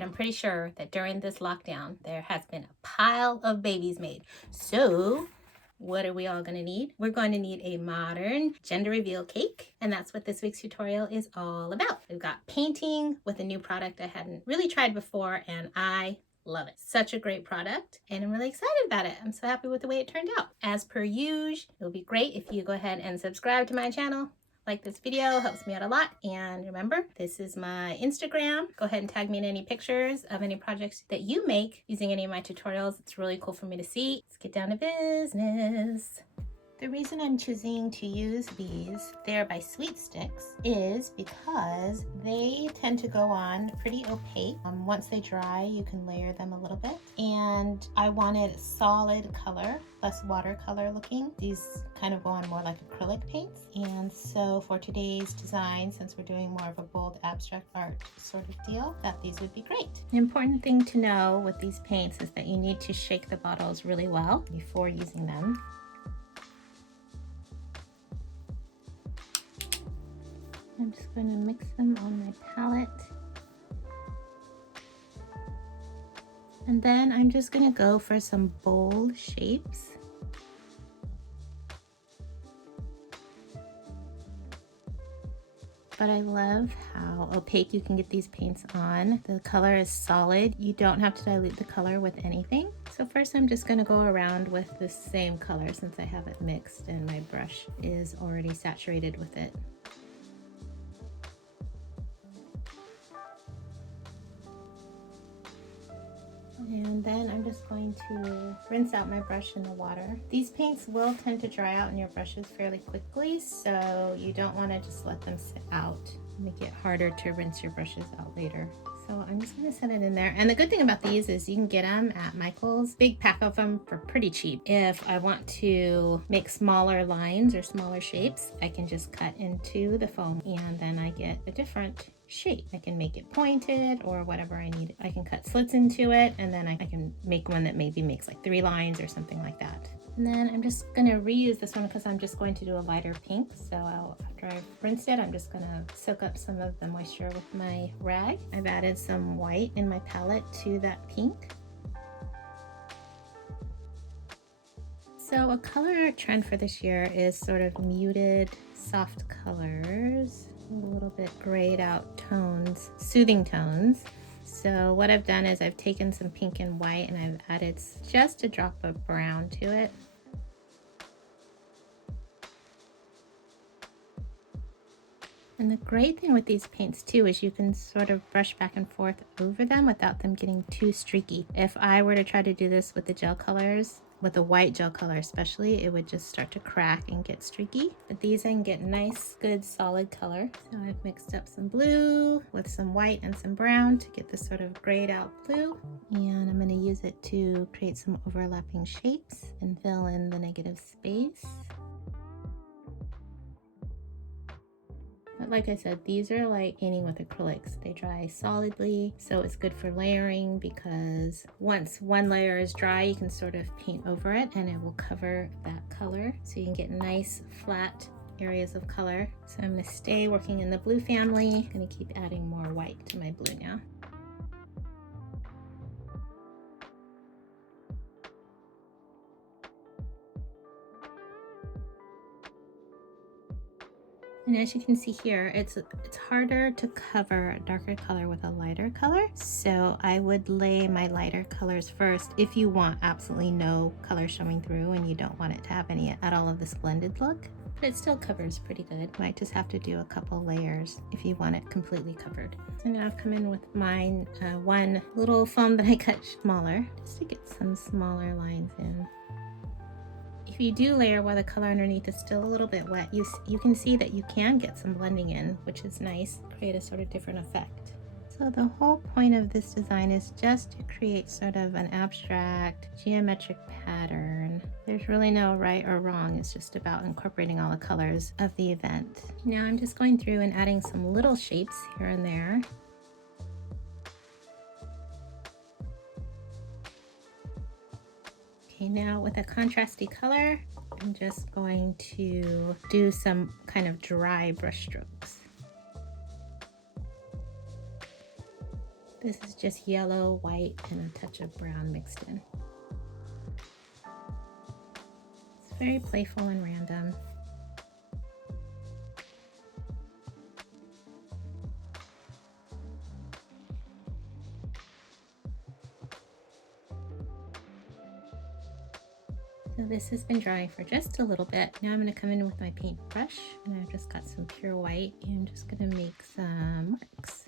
right, I'm pretty sure that during this lockdown, there has been a pile of babies made. So what are we all gonna need? We're going to need a modern gender reveal cake, and that's what this week's tutorial is all about. We've got painting with a new product I hadn't really tried before, and I love it. Such a great product, and I'm really excited about it. I'm so happy with the way it turned out. As per usual, it would be great if you go ahead and subscribe to my channel. Like this video, helps me out a lot. And remember, this is my Instagram. Go ahead and tag me in any pictures of any projects that you make using any of my tutorials. It's really cool for me to see. Let's get down to business. The reason I'm choosing to use these There by Sweet Sticks is because they tend to go on pretty opaque. Once they dry, you can layer them a little bit. And I wanted solid color, less watercolor looking. These kind of go on more like acrylic paints. And so for today's design, since we're doing more of a bold abstract art sort of deal, that these would be great. The important thing to know with these paints is that you need to shake the bottles really well before using them. I'm just going to mix them on my palette. And then I'm just going to go for some bold shapes. But I love how opaque you can get these paints on. The color is solid. You don't have to dilute the color with anything. So first I'm just going to go around with the same color since I have it mixed and my brush is already saturated with it. And then I'm just going to rinse out my brush in the water. These paints will tend to dry out in your brushes fairly quickly, so you don't want to just let them sit out. Make it harder to rinse your brushes out later. So I'm just going to set it in there. And the good thing about these is you can get them at Michael's. Big pack of them for pretty cheap. If I want to make smaller lines or smaller shapes, I can just cut into the foam and then I get a different shape. I can make it pointed or whatever I need. I can cut slits into it and then I can make one that maybe makes like 3 lines or something like that. And then I'm just gonna reuse this one because I'm just going to do a lighter pink. So after I've rinsed it, I'm just gonna soak up some of the moisture with my rag. I've added some white in my palette to that pink. So a color trend for this year is sort of muted, soft colors, a little bit grayed out tones, soothing tones. So what I've done is I've taken some pink and white and I've added just a drop of brown to it. And the great thing with these paints too is you can sort of brush back and forth over them without them getting too streaky. If I were to try to do this with the gel colors, with the white gel color especially, it would just start to crack and get streaky. But these I can get nice, good, solid color. So I've mixed up some blue with some white and some brown to get this sort of grayed out blue. And I'm gonna use it to create some overlapping shapes and fill in the negative space. But like I said, these are like painting with acrylics. They dry solidly, so it's good for layering because once one layer is dry, you can sort of paint over it and it will cover that color. So you can get nice flat areas of color. So I'm gonna stay working in the blue family. I'm gonna keep adding more white to my blue now. And as you can see here, it's harder to cover a darker color with a lighter color. So I would lay my lighter colors first if you want absolutely no color showing through and you don't want it to have any at all of this blended look. But it still covers pretty good. Might just have to do a couple layers if you want it completely covered. So now I've come in with mine, one little foam that I cut smaller just to get some smaller lines in. If you do layer while the color underneath is still a little bit wet, you can see that you can get some blending in, which is nice, create a sort of different effect. So the whole point of this design is just to create sort of an abstract geometric pattern. There's really no right or wrong, it's just about incorporating all the colors of the event. Now I'm just going through and adding some little shapes here and there. Okay, now with a contrasty color, I'm just going to do some kind of dry brush strokes. This is just yellow, white, and a touch of brown mixed in. It's very playful and random. So this has been drying for just a little bit. Now I'm going to come in with my paintbrush, and I've just got some pure white, and I'm just going to make some marks.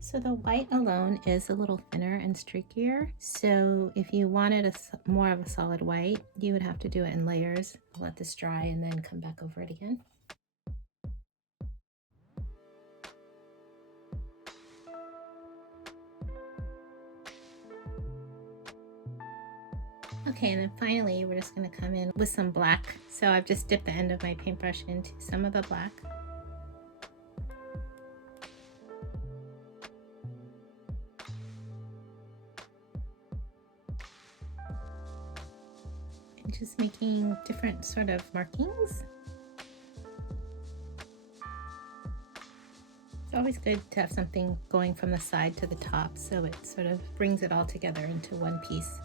So the white alone is a little thinner and streakier. So if you wanted more of a solid white, you would have to do it in layers. Let this dry and then come back over it again. Okay, and then finally we're just going to come in with some black. So I've just dipped the end of my paintbrush into some of the black. And just making different sort of markings. It's always good to have something going from the side to the top, so it sort of brings it all together into one piece.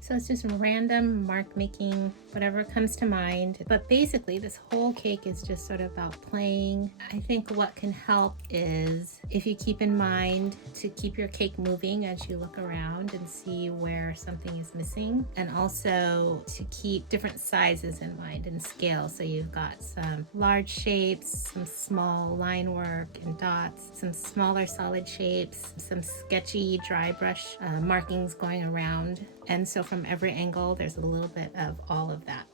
So it's just random mark making, whatever comes to mind. But basically this whole cake is just sort of about playing. I think what can help is if you keep in mind to keep your cake moving as you look around and see where something is missing. And also to keep different sizes in mind and scale. So you've got some large shapes, some small line work and dots, some smaller solid shapes, some sketchy dry brush markings going around. And so from every angle, there's a little bit of all of that.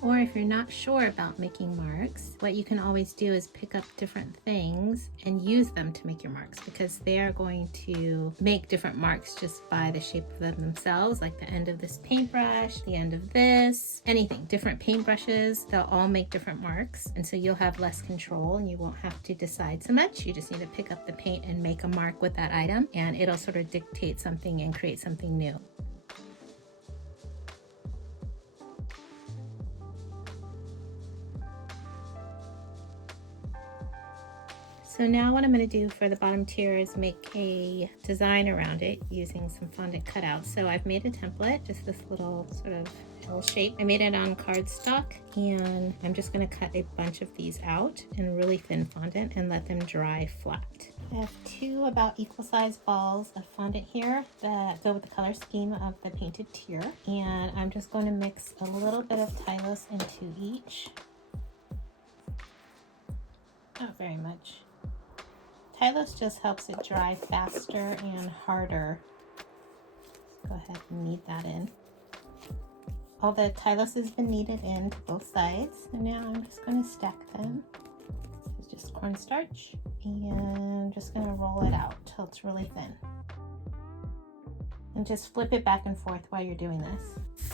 Or if you're not sure about making marks, what you can always do is pick up different things and use them to make your marks, because they are going to make different marks just by the shape of them themselves, like the end of this paintbrush, the end of this, anything, different paintbrushes, they'll all make different marks. And so you'll have less control and you won't have to decide so much. You just need to pick up the paint and make a mark with that item, and it'll sort of dictate something and create something new. So now what I'm going to do for the bottom tier is make a design around it using some fondant cutouts. So I've made a template, just this little sort of L shape. I made it on cardstock, and I'm just going to cut a bunch of these out in really thin fondant and let them dry flat. I have two about equal size balls of fondant here that go with the color scheme of the painted tier, and I'm just going to mix a little bit of Tylose into each. Not very much. Tylose just helps it dry faster and harder. Let's go ahead and knead that in. All the Tylose has been kneaded in to both sides. And now I'm just going to stack them. This is just cornstarch. And I'm just going to roll it out till it's really thin. And just flip it back and forth while you're doing this.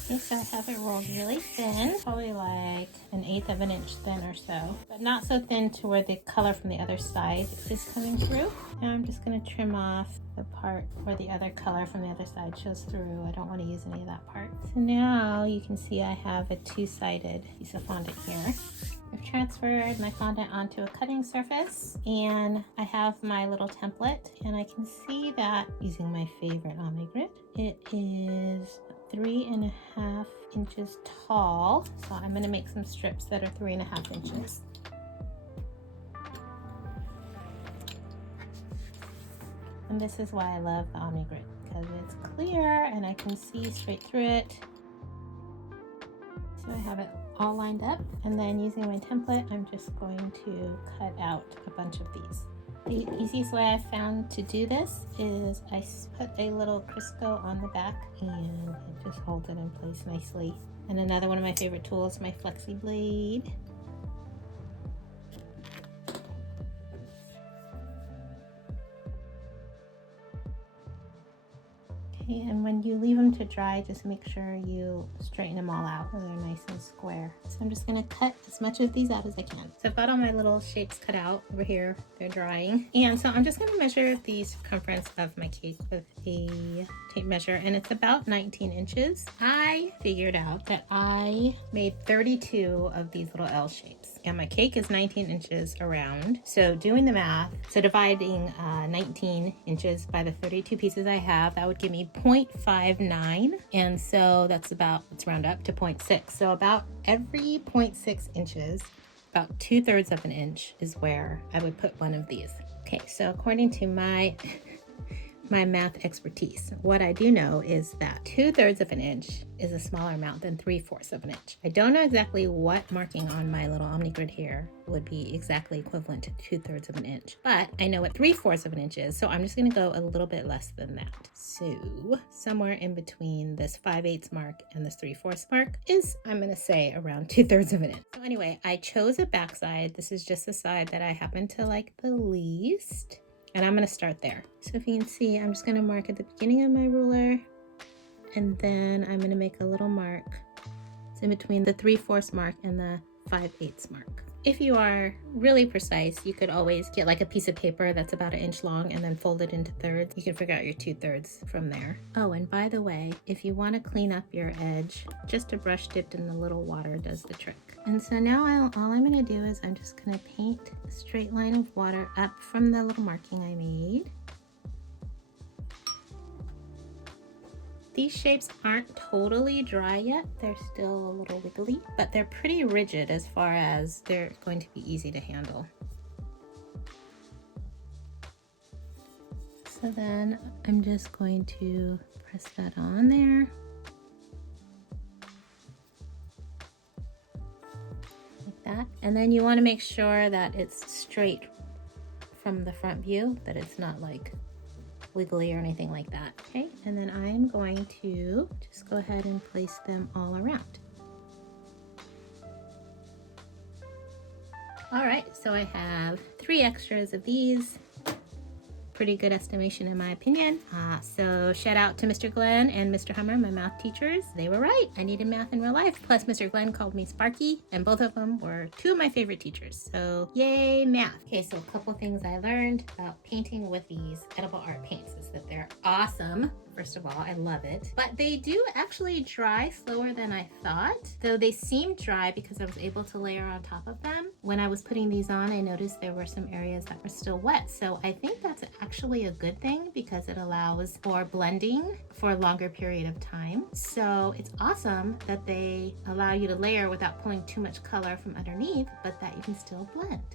Okay, so I have it rolled really thin, probably like 1/8 of an inch thin or so, but not so thin to where the color from the other side is coming through. Now I'm just going to trim off the part where the other color from the other side shows through. I don't want to use any of that part. So now you can see I have a two-sided piece of fondant here. I've transferred my fondant onto a cutting surface, and I have my little template, and I can see that using my favorite Omni Grid, it is 3.5 inches tall. So I'm going to make some strips that are 3.5 inches. And this is why I love the Omni Grid, because it's clear and I can see straight through it. So I have it all lined up, and then using my template, I'm just going to cut out a bunch of these. The easiest way I've found to do this is I put a little Crisco on the back, and it just holds it in place nicely. And another one of my favorite tools, my Flexi Blade. Okay, Okay, and when you leave them to dry, just make sure you straighten them all out so they're nice and square. So I'm just gonna cut as much of these out as I can. So I've got all my little shapes cut out over here. They're drying. And so I'm just gonna measure the circumference of my cake with a tape measure, and it's about 19 inches. I figured out that I made 32 of these little L shapes, and my cake is 19 inches around. So doing the math, so dividing 19 inches by the 32 pieces I have, that would give me 0.59. And so that's about, let's round up to 0.6. So about every 0.6 inches, about 2/3 of an inch is where I would put one of these. Okay, so according to my math expertise, what I do know is that 2/3 of an inch is a smaller amount than 3/4 of an inch. I don't know exactly what marking on my little Omni grid here would be exactly equivalent to 2/3 of an inch, but I know what 3/4 of an inch is, so I'm just gonna go a little bit less than that. So somewhere in between this 5/8 mark and this 3/4 mark is, I'm gonna say, around 2/3 of an inch. So anyway, I chose a backside. This is just the side that I happen to like the least. And I'm gonna start there. So if you can see, I'm just gonna mark at the beginning of my ruler, and then I'm gonna make a little mark. It's in between the 3/4 mark and the 5/8 mark. If you are really precise, you could always get like a piece of paper that's about 1 inch long and then fold it into thirds. You can figure out your 2/3 from there. Oh, and by the way, if you want to clean up your edge, just a brush dipped in a little water does the trick. And so now all I'm going to do is I'm just going to paint a straight line of water up from the little marking I made. These shapes aren't totally dry yet. They're still a little wiggly, but they're pretty rigid as far as they're going to be easy to handle. So then I'm just going to press that on there. Like that. And then you want to make sure that it's straight from the front view, that it's not like wiggly or anything like that. Okay, and then I'm going to just go ahead and place them all around. All right, so I have 3 extras of these. Pretty good estimation in my opinion. So shout out to Mr. Glenn and Mr. Hummer, my math teachers. They were right. I needed math in real life. Plus Mr. Glenn called me Sparky, and both of them were 2 of my favorite teachers. So yay, math. Okay, so a couple things I learned about painting with these Edibleart paints is that they're awesome. First of all, I love it. But they do actually dry slower than I thought. Though they seem dry because I was able to layer on top of them. When I was putting these on, I noticed there were some areas that were still wet. So I think that's actually a good thing because it allows for blending for a longer period of time. So it's awesome that they allow you to layer without pulling too much color from underneath, but that you can still blend.